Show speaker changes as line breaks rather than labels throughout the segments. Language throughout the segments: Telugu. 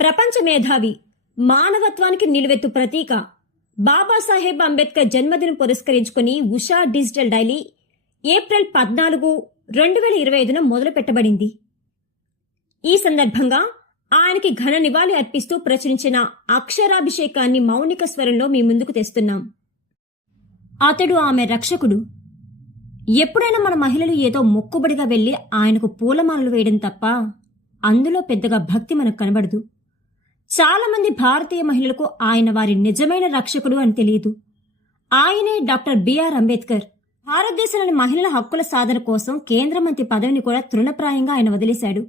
ప్రపంచ మేధావి మానవత్వానికి నిలువెత్తు ప్రతీక. బాబాసాహెబ్ అంబేద్కర్ జన్మదినం పురస్కరించుకుని ఉషా డిజిటల్ డైలీ ఏప్రిల్ పద్నాలుగు రెండు వేల ఇరవై ఐదున మొదలు పెట్టబడింది ఈ సందర్భంగా ఆయనకి ఘన నివాళి అర్పిస్తూ ప్రచురించిన అక్షరాభిషేకాన్ని మౌనిక స్వరంలో మీ ముందుకు తెస్తున్నాం. అతడు ఆమె రక్షకుడు. ఎప్పుడైనా మన మహిళలు ఏదో మొక్కుబడిగా వెళ్ళి ఆయనకు పూలమాలలు వేయడం తప్ప అందులో పెద్దగా భక్తి మనకు కనబడదు. చాలా మంది భారతీయ మహిళలకు ఆయన వారి నిజమైన రక్షకుడు అని తెలియదు. ఆయనే డాక్టర్ బిఆర్ అంబేద్కర్. భారతదేశంలోని మహిళల హక్కుల సాధన కోసం కేంద్ర మంత్రి పదవిని కూడా తృణప్రాయంగా ఆయన వదిలేశాడు.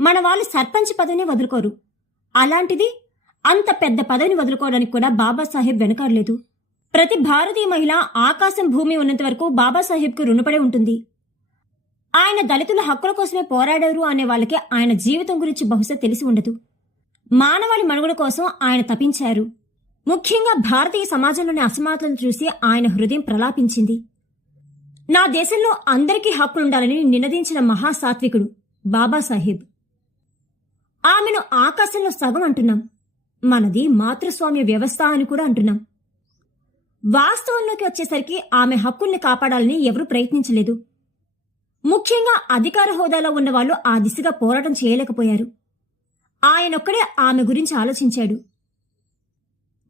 మన వాళ్ళు సర్పంచ్ పదవిని వదులుకోరు. అలాంటిది అంత పెద్ద పదవిని వదులుకోవడానికి కూడా బాబాసాహెబ్ వెనకాడలేదు. ప్రతి భారతీయ మహిళ ఆకాశం భూమి ఉన్నంత వరకు బాబాసాహెబ్కు రుణపడి ఉంటుంది. ఆయన దళితుల హక్కుల కోసమే పోరాడారు అనే వాళ్ళకి ఆయన జీవితం గురించి బహుశా తెలిసి ఉండదు. మానవాళి మనుగడ కోసం ఆయన తపించారు. ముఖ్యంగా భారతీయ సమాజంలోని అసమానతలను చూసి ఆయన హృదయం ప్రలాపించింది. నా దేశంలో అందరికీ హక్కులుండాలని నినదించిన మహాసాత్వికుడు బాబాసాహెబ్. ఆమెను ఆకాశంలో సగం అంటున్నాం. మనది మాతృస్వామ్య వ్యవస్థ అని కూడా అంటున్నాం. వాస్తవంలోకి వచ్చేసరికి ఆమె హక్కుల్ని కాపాడాలని ఎవరూ ప్రయత్నించలేదు. ముఖ్యంగా అధికార హోదాలో ఉన్న వాళ్ళు ఆ దిశగా పోరాటం చేయలేకపోయారు. ఆయనొక్కడే ఆమె గురించి ఆలోచించాడు.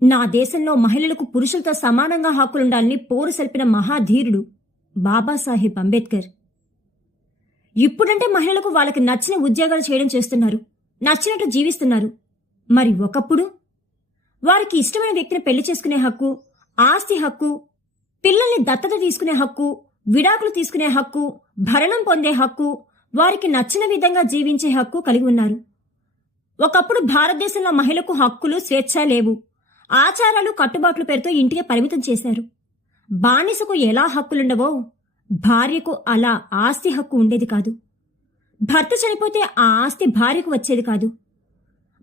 నా దేశంలో మహిళలకు పురుషులతో సమానంగా హక్కులుండాలని పోరు సల్పిన మహాధీరుడు బాబాసాహెబ్ అంబేద్కర్. ఇప్పుడంటే మహిళలకు వాళ్ళకి నచ్చిన ఉద్యోగాలు చేయడం చేస్తున్నారు నచ్చినట్టు జీవిస్తున్నారు. మరి ఒకప్పుడు? వారికి ఇష్టమైన వ్యక్తిని పెళ్ళి చేసుకునే హక్కు ఆస్తి హక్కు పిల్లల్ని దత్తత తీసుకునే హక్కు విడాకులు తీసుకునే హక్కు భరణం పొందే హక్కు వారికి నచ్చిన విధంగా జీవించే హక్కు కలిగి ఉన్నారు. ఒకప్పుడు భారతదేశంలో మహిళకు హక్కులు స్వేచ్ఛ లేవు. ఆచారాలు కట్టుబాట్లు పేరుతో ఇంటికి పరిమితం చేశారు. బానిసకు ఎలా హక్కులుండవో భార్యకు అలా ఆస్తి హక్కు ఉండేది కాదు. భర్త చనిపోతే ఆ ఆస్తి భార్యకు వచ్చేది కాదు.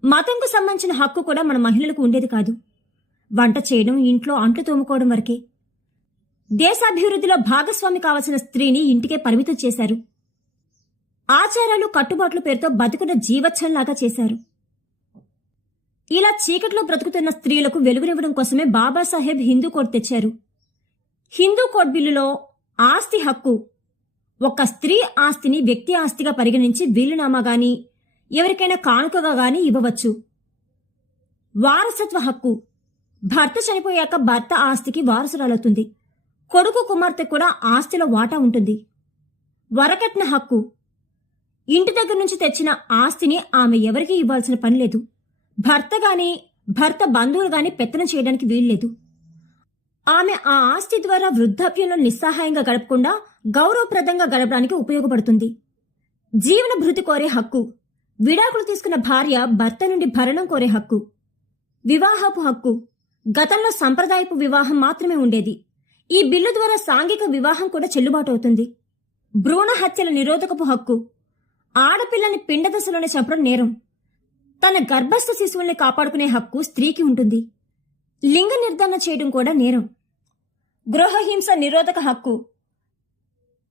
మతంకు సంబంధించిన హక్కు కూడా మన మహిళలకు ఉండేది కాదు. వంట చేయడం ఇంట్లో అంట్లు తోముకోవడం వరకే. దేశాభివృద్ధిలో భాగస్వామి కావాల్సిన స్త్రీని ఇంటికే పరిమితం చేశారు. ఆచారాలు కట్టుబాట్ల పేరుతో బతుకున్న జీవచ్చంలాగా చేశారు. ఇలా చీకట్లో బ్రతుకుతున్న స్త్రీలకు వెలుగునివ్వడం కోసమే బాబాసాహెబ్ హిందూ కోడ్ తెచ్చారు. హిందూ కోడ్ బిల్లులో ఆస్తి హక్కు ఒక స్త్రీ ఆస్తిని వ్యక్తి ఆస్తిగా పరిగణించి వీలునామా గాని ఎవరికైనా కానుకగా గాని ఇవ్వవచ్చు. వారసత్వ హక్కు భర్త చనిపోయాక భర్త ఆస్తికి వారసురాలవుతుంది. కొడుకు కుమార్తె కూడా ఆస్తిలో వాటా ఉంటుంది. వరకట్న హక్కు ఇంటి దగ్గర నుంచి తెచ్చిన ఆస్తిని ఆమె ఎవరికీ ఇవ్వాల్సిన పని లేదు. భర్త గాని భర్త బంధువులు గాని పెత్తనం చేయడానికి వీల్లేదు ఆమె ఆ ఆస్తి ద్వారా వృద్ధాప్యంలో నిస్సహాయంగా గడపకుండా గౌరవప్రదంగా గడపడానికి ఉపయోగపడుతుంది. జీవన భృతి కోరే హక్కు విడాకులు తీసుకున్న భార్య భర్త నుండి భరణం కోరే హక్కు వివాహపు హక్కు గతంలో సంప్రదాయపు వివాహం మాత్రమే ఉండేది. ఈ బిల్లు ద్వారా సాంఘిక వివాహం కూడా చెల్లుబాటు అవుతుంది. భ్రూణ హత్యల నిరోధకపు హక్కు ఆడపిల్లని పిండ దశలోనే చంపడం నేరం. తన గర్భస్థ శిశువుల్ని కాపాడుకునే హక్కు స్త్రీకి ఉంటుంది. లింగ నిర్ధారణ చేయడం కూడా నేరం. గృహహింస నిరోధక హక్కు.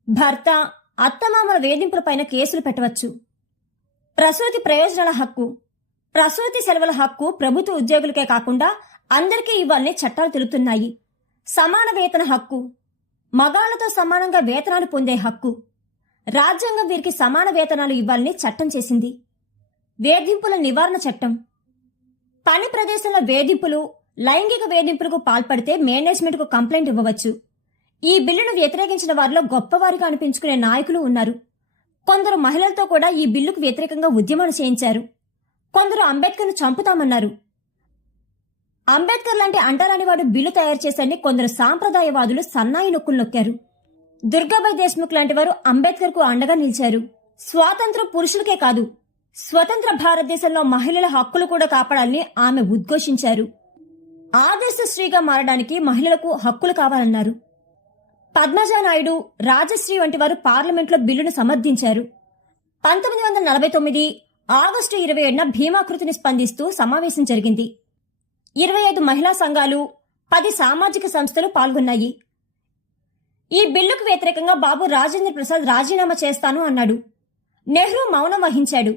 భర్త అత్తమామల వేధింపులపైన కేసులు పెట్టవచ్చు. ప్రసూతి ప్రయోజనాల హక్కు. ప్రసూతి సెలవుల హక్కు ప్రభుత్వ ఉద్యోగులకే కాకుండా అందరికీ ఇవ్వాలని చట్టాలు తెలుపుతున్నాయి. సమాన వేతన హక్కు. మగాళ్ళతో సమానంగా వేతనాలు పొందే హక్కు. రాజ్యాంగం వీరికి సమాన వేతనాలు ఇవ్వాలని చట్టం చేసింది. వేధింపుల నివారణ చట్టం. పని ప్రదేశంలో వేధింపులు లైంగిక వేధింపులకు పాల్పడితే మేనేజ్మెంట్కు కంప్లైంట్ ఇవ్వవచ్చు. ఈ బిల్లును వ్యతిరేకించిన వారిలో గొప్పవారిగా అనిపించుకునే నాయకులు ఉన్నారు. కొందరు మహిళలతో కూడా ఈ బిల్లుకు వ్యతిరేకంగా ఉద్యమాలు చేయించారు. కొందరు అంబేద్కర్ను చంపుతామన్నారు. అంబేద్కర్ లాంటి అంటరానివాడు బిల్లు తయారు చేశారని కొందరు సాంప్రదాయవాదులు సన్నాయి నొక్కులు నొక్కారు. దుర్గాబాయ్ దేశ్ముఖ్ లాంటి వారు అంబేద్కర్కు అండగా నిలిచారు. స్వాతంత్రం పురుషులకే కాదు స్వతంత్ర భారతదేశంలో మహిళల హక్కులు కూడా కాపాడాలని ఆమె ఉద్ఘోషించారు. ఆదర్శ స్త్రీగా మారడానికి మహిళలకు హక్కులు కావాలన్నారు. పద్మజా నాయుడు రాజశ్రీ వంటి వారు పార్లమెంట్లో బిల్లును సమర్థించారు. పంతొమ్మిది వందల నలభై తొమ్మిది ఆగస్టు ఇరవై ఏడున భీమాకృతిని స్పందిస్తూ సమావేశం జరిగింది. ఇరవై ఐదు మహిళా సంఘాలు పది సామాజిక సంస్థలు పాల్గొన్నాయి. ఈ బిల్లుకు వ్యతిరేకంగా బాబు రాజేంద్ర ప్రసాద్ రాజీనామా చేస్తాను అన్నాడు. నెహ్రూ మౌనం వహించాడు.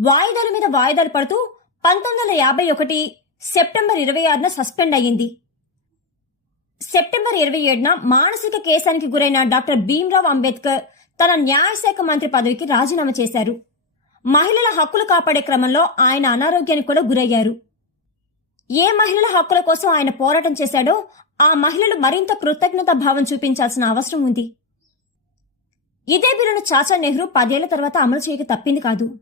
వాయిదాల మీద వాయిదాలు పడుతూ పంతొమ్మిది వందల యాభై ఒకటి సెప్టెంబర్ ఇరవై ఆరున సస్పెండ్ అయ్యింది. సెప్టెంబర్ ఇరవై ఏడున మానసిక కేసానికి గురైన డాక్టర్ భీమ్రావ్ అంబేద్కర్ తన న్యాయశాఖ మంత్రి పదవికి రాజీనామా చేశారు. మహిళల హక్కులు కాపాడే క్రమంలో ఆయన అనారోగ్యానికి కూడా గురయ్యారు. ఏ మహిళల హక్కుల కోసం ఆయన పోరాటం చేశాడో ఆ మహిళలు మరింత కృతజ్ఞత భావం చూపించాల్సిన అవసరం ఉంది. ఇదే బిల్లును చాచా నెహ్రూ పదేళ్ళ తర్వాత అమలు చేయక తప్పింది కాదు.